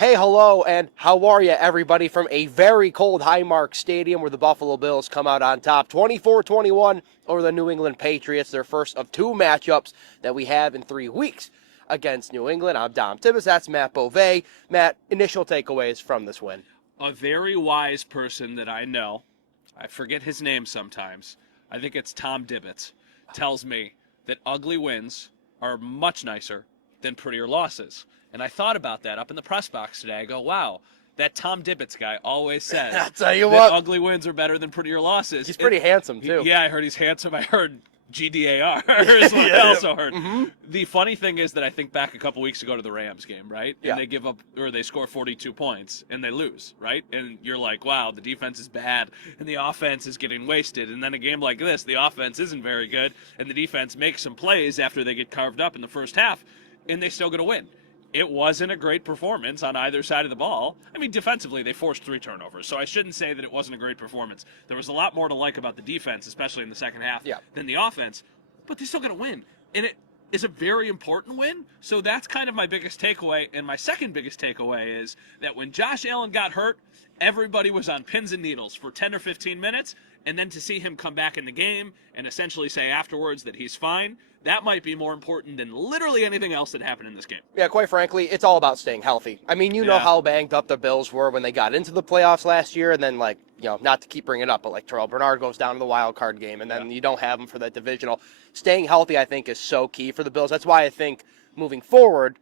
Hey, hello, and how are you, everybody, from a very cold Highmark Stadium where the Buffalo Bills come out on top 24-21 over the New England Patriots, their first of two matchups that we have in 3 weeks against New England. I'm Dom Tibbs, that's Matt Beauvais. Matt, initial takeaways from this win. A very wise person that I know, I forget his name sometimes, I think it's Tom Dibbits, tells me that ugly wins are much nicer than prettier losses. And I thought about that up in the press box today. I go, wow, that Tom Dibbits guy always says I'll tell you that what, ugly wins are better than prettier losses. he's pretty handsome, too. Yeah, I heard he's handsome. I heard GDAR is what I also heard. Mm-hmm. The funny thing is that I think back a couple weeks ago to the Rams game, right? And Yeah. they give up, or they score 42 points, and they lose, right? And you're like, wow, the defense is bad, and the offense is getting wasted. And then a game like this, the offense isn't very good, and the defense makes some plays after they get carved up in the first half, and they still going to win. It wasn't a great performance on either side of the ball. I mean, defensively, they forced 3 turnovers, so I shouldn't say that it wasn't a great performance. There was a lot more to like about the defense, especially in the second half, than the offense, but they're still going to win. And it is a very important win, so that's kind of my biggest takeaway. And my second biggest takeaway is that when Josh Allen got hurt, everybody was on pins and needles for 10 or 15 minutes, and then to see him come back in the game and essentially say afterwards that he's fine, that might be more important than literally anything else that happened in this game. Yeah, quite frankly, it's all about staying healthy. I mean, you know how banged up the Bills were when they got into the playoffs last year, and then, not to keep bringing it up, but Terrell Bernard goes down in the wild card game, and then you don't have him for that divisional. Staying healthy, I think, is so key for the Bills. That's why I think moving forward,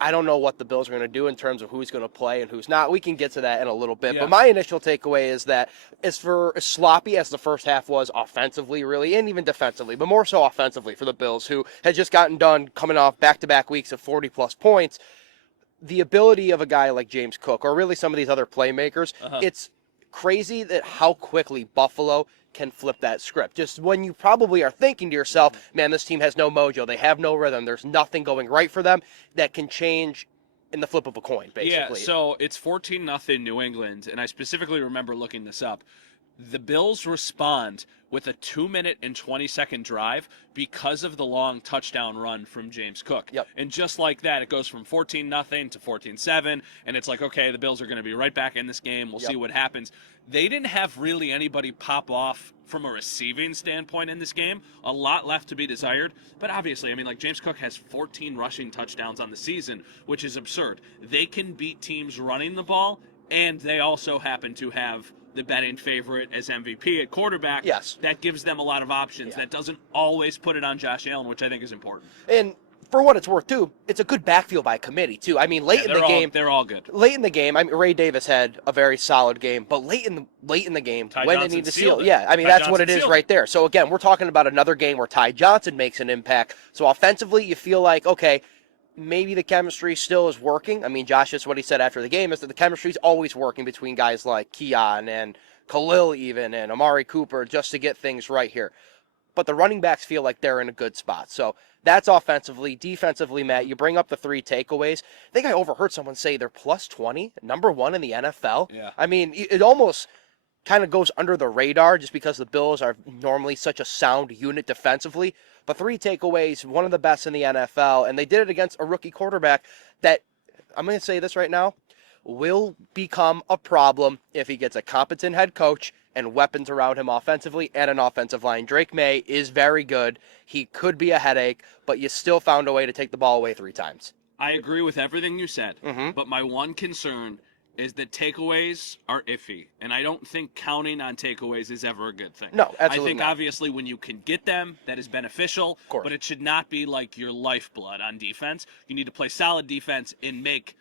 I don't know what the Bills are going to do in terms of who's going to play and who's not. We can get to that in a little bit. Yeah. But my initial takeaway is that as sloppy as the first half was offensively, really, and even defensively, but more so offensively for the Bills, who had just gotten done coming off back-to-back weeks of 40-plus points, the ability of a guy like James Cook, or really some of these other playmakers, it's crazy that how quickly Buffalo can flip that script. Just when you probably are thinking to yourself, man, this team has no mojo, they have no rhythm, there's nothing going right for them, that can change in the flip of a coin, basically. Yeah, so it's 14-0 New England, and I specifically remember looking this up. The Bills respond with a 2-minute and 20-second drive because of the long touchdown run from James Cook. Yep. And just like that, it goes from 14-0 to 14-7, and it's like, okay, the Bills are going to be right back in this game. We'll see what happens. They didn't have really anybody pop off from a receiving standpoint in this game. A lot left to be desired. But obviously, I mean, James Cook has 14 rushing touchdowns on the season, which is absurd. They can beat teams running the ball, and they also happen to have the betting favorite as MVP at quarterback. Yes. That gives them a lot of options. That doesn't always put it on Josh Allen, which I think is important. And for what it's worth, too, it's a good backfield by committee, too. I mean, late in the game, they're all good. Late in the game, I mean, Ray Davis had a very solid game, but late in the game, Ty when Johnson they need to sealed seal, it. I mean, Ty that's Johnson what it is sealed right there. So again, we're talking about another game where Ty Johnson makes an impact. So offensively, you feel like, okay, maybe the chemistry still is working. I mean, Josh, just what he said after the game is that the chemistry is always working between guys like Keon and Khalil even and Amari Cooper just to get things right here. But the running backs feel like they're in a good spot. So that's offensively. Defensively, Matt, you bring up the 3 takeaways. I think I overheard someone say they're plus 20, number 1 in the NFL. Yeah. I mean, it almost kind of goes under the radar just because the Bills are normally such a sound unit defensively. But 3 takeaways, one of the best in the NFL, and they did it against a rookie quarterback that, I'm going to say this right now, will become a problem if he gets a competent head coach and weapons around him offensively and an offensive line. Drake May is very good. He could be a headache, but you still found a way to take the ball away 3 times. I agree with everything you said, but my one concern is that takeaways are iffy, and I don't think counting on takeaways is ever a good thing. No, absolutely I think not. Obviously when you can get them, that is beneficial, Of course. but it should not be like your lifeblood on defense. You need to play solid defense and make,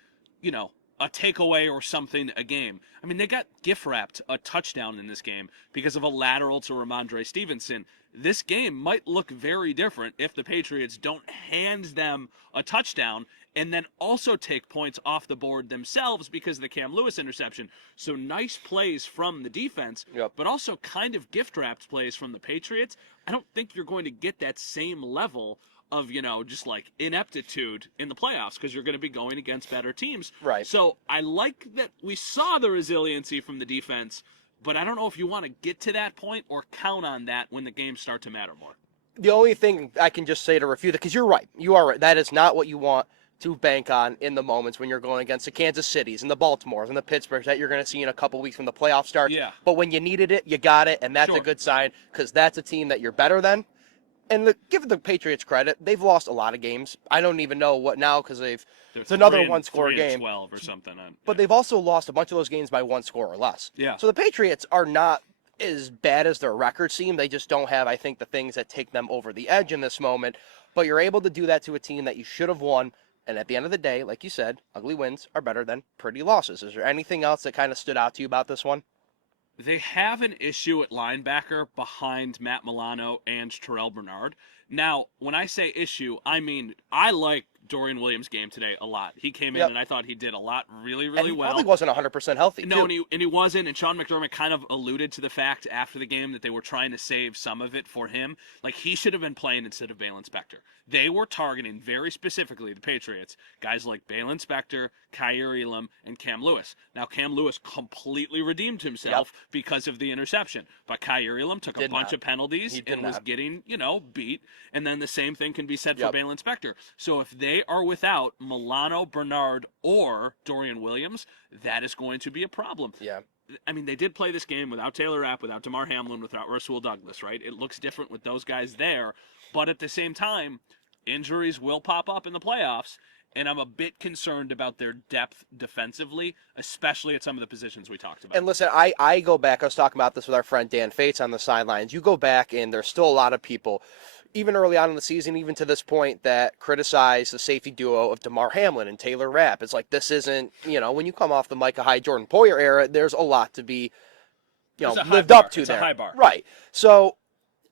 a takeaway or something a game. I mean, they got gift-wrapped a touchdown in this game because of a lateral to Ramondre Stevenson. This game might look very different if the Patriots don't hand them a touchdown and then also take points off the board themselves because of the Cam Lewis interception. So nice plays from the defense, but also kind of gift-wrapped plays from the Patriots. I don't think you're going to get that same level of, just ineptitude in the playoffs because you're going to be going against better teams. Right. So I like that we saw the resiliency from the defense, but I don't know if you want to get to that point or count on that when the games start to matter more. The only thing I can just say to refute it, because you're right. You are right. That is not what you want to bank on in the moments when you're going against the Kansas Cities and the Baltimores and the Pittsburghs that you're going to see in a couple weeks when the playoff starts. Yeah. But when you needed it, you got it, and that's a good sign because that's a team that you're better than. And give the Patriots credit, they've lost a lot of games. I don't even know what now because it's another one-score game. 12 or something. But they've also lost a bunch of those games by one score or less. Yeah. So the Patriots are not as bad as their record seem. They just don't have, I think, the things that take them over the edge in this moment. But you're able to do that to a team that you should have won. And at the end of the day, like you said, ugly wins are better than pretty losses. Is there anything else that kind of stood out to you about this one? They have an issue at linebacker behind Matt Milano and Terrell Bernard. Now, when I say issue, I mean I like Dorian Williams' game today a lot. He came in and I thought he did a lot really well. He probably wasn't 100% healthy, No, and he wasn't. And Sean McDermott kind of alluded to the fact after the game that they were trying to save some of it for him. Like, he should have been playing instead of Balen Spector. They were targeting very specifically, the Patriots, guys like Balen Spector, Kyer Elam, and Cam Lewis. Now, Cam Lewis completely redeemed himself because of the interception. But Kyer Elam took a bunch of penalties and was getting, beat. And then the same thing can be said for Balen Spector. So if they are without Milano, Bernard, or Dorian Williams, that is going to be a problem. Yeah. I mean, they did play this game without Taylor Rapp, without DeMar Hamlin, without Rasul Douglas, right? It looks different with those guys there. But at the same time, injuries will pop up in the playoffs, and I'm a bit concerned about their depth defensively, especially at some of the positions we talked about. And listen, I go back, I was talking about this with our friend Dan Fates on the sidelines. You go back, and there's still a lot of people, even early on in the season, even to this point, that criticize the safety duo of DeMar Hamlin and Taylor Rapp. It's like, this isn't, when you come off the Micah Hyde, Jordan Poyer era, there's a lot to be, lived up to there. It's a high bar. Right. So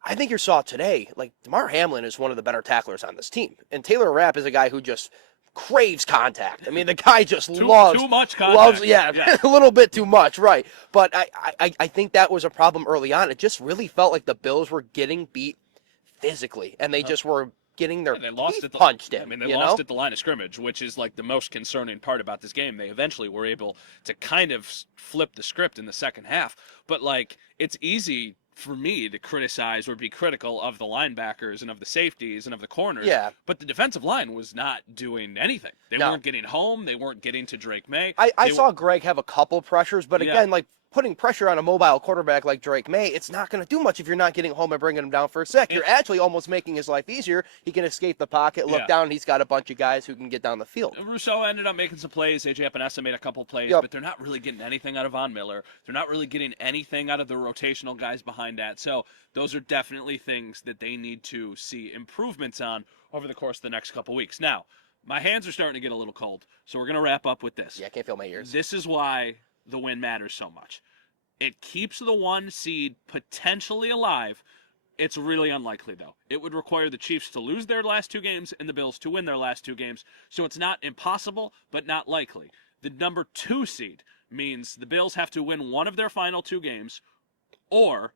I think you saw today, like, DeMar Hamlin is one of the better tacklers on this team. And Taylor Rapp is a guy who just craves contact. I mean, the guy just loves too much contact. A little bit too much, right? But I think that was a problem early on. It just really felt like the Bills were getting beat physically, and they just were getting their teeth punched in. I mean, they lost at the line of scrimmage, which is like the most concerning part about this game. They eventually were able to kind of flip the script in the second half, but like, it's easy for me to criticize or be critical of the linebackers and of the safeties and of the corners. Yeah. But the defensive line was not doing anything. They weren't getting home. They weren't getting to Drake May. I saw Greg have a couple pressures, but again, like, putting pressure on a mobile quarterback like Drake May, it's not going to do much if you're not getting home and bringing him down for a sack. You're actually almost making his life easier. He can escape the pocket, look down, and he's got a bunch of guys who can get down the field. Rousseau ended up making some plays. A.J. Epinesa made a couple plays, but they're not really getting anything out of Von Miller. They're not really getting anything out of the rotational guys behind that. So those are definitely things that they need to see improvements on over the course of the next couple weeks. Now, my hands are starting to get a little cold, so we're going to wrap up with this. Yeah, I can't feel my ears. This is why the win matters so much. It keeps the 1 seed potentially alive. It's really unlikely, though. It would require the Chiefs to lose their last 2 games and the Bills to win their last 2 games. So it's not impossible, but not likely. The number 2 seed means the Bills have to win one of their final 2 games, or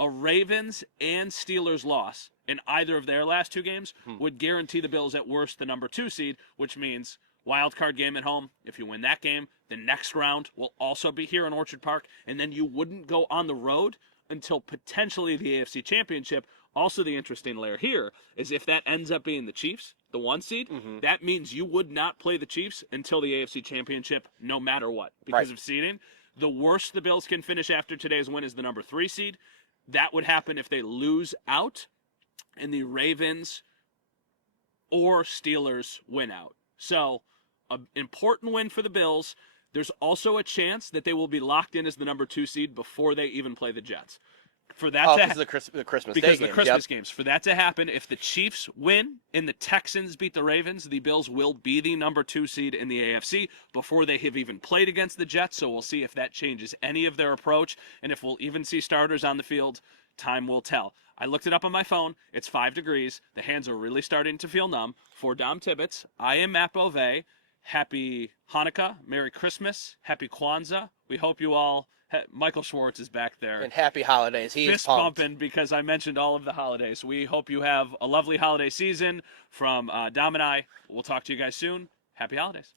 a Ravens and Steelers loss in either of their last 2 games would guarantee the Bills at worst the number 2 seed, which means wild card game at home. If you win that game, the next round will also be here in Orchard Park, and then you wouldn't go on the road until potentially the AFC Championship. Also, the interesting layer here is if that ends up being the Chiefs, the 1 seed, that means you would not play the Chiefs until the AFC Championship, no matter what, because of seeding. The worst the Bills can finish after today's win is the number 3 seed. That would happen if they lose out and the Ravens or Steelers win out. So, an important win for the Bills. There's also a chance that they will be locked in as the number 2 seed before they even play the Jets. For that because of the Christmas Day games. The Christmas games. For that to happen, if the Chiefs win and the Texans beat the Ravens, the Bills will be the number 2 seed in the AFC before they have even played against the Jets. So we'll see if that changes any of their approach, and if we'll even see starters on the field. Time will tell. I looked it up on my phone. It's 5 degrees. The hands are really starting to feel numb. For Dom Tibbetts, I am Matt Beauvais. Happy Hanukkah, Merry Christmas, Happy Kwanzaa. We hope you all, Michael Schwartz is back there. And happy holidays. He is pumped. Bumping because I mentioned all of the holidays. We hope you have a lovely holiday season from Dom and I. We'll talk to you guys soon. Happy holidays.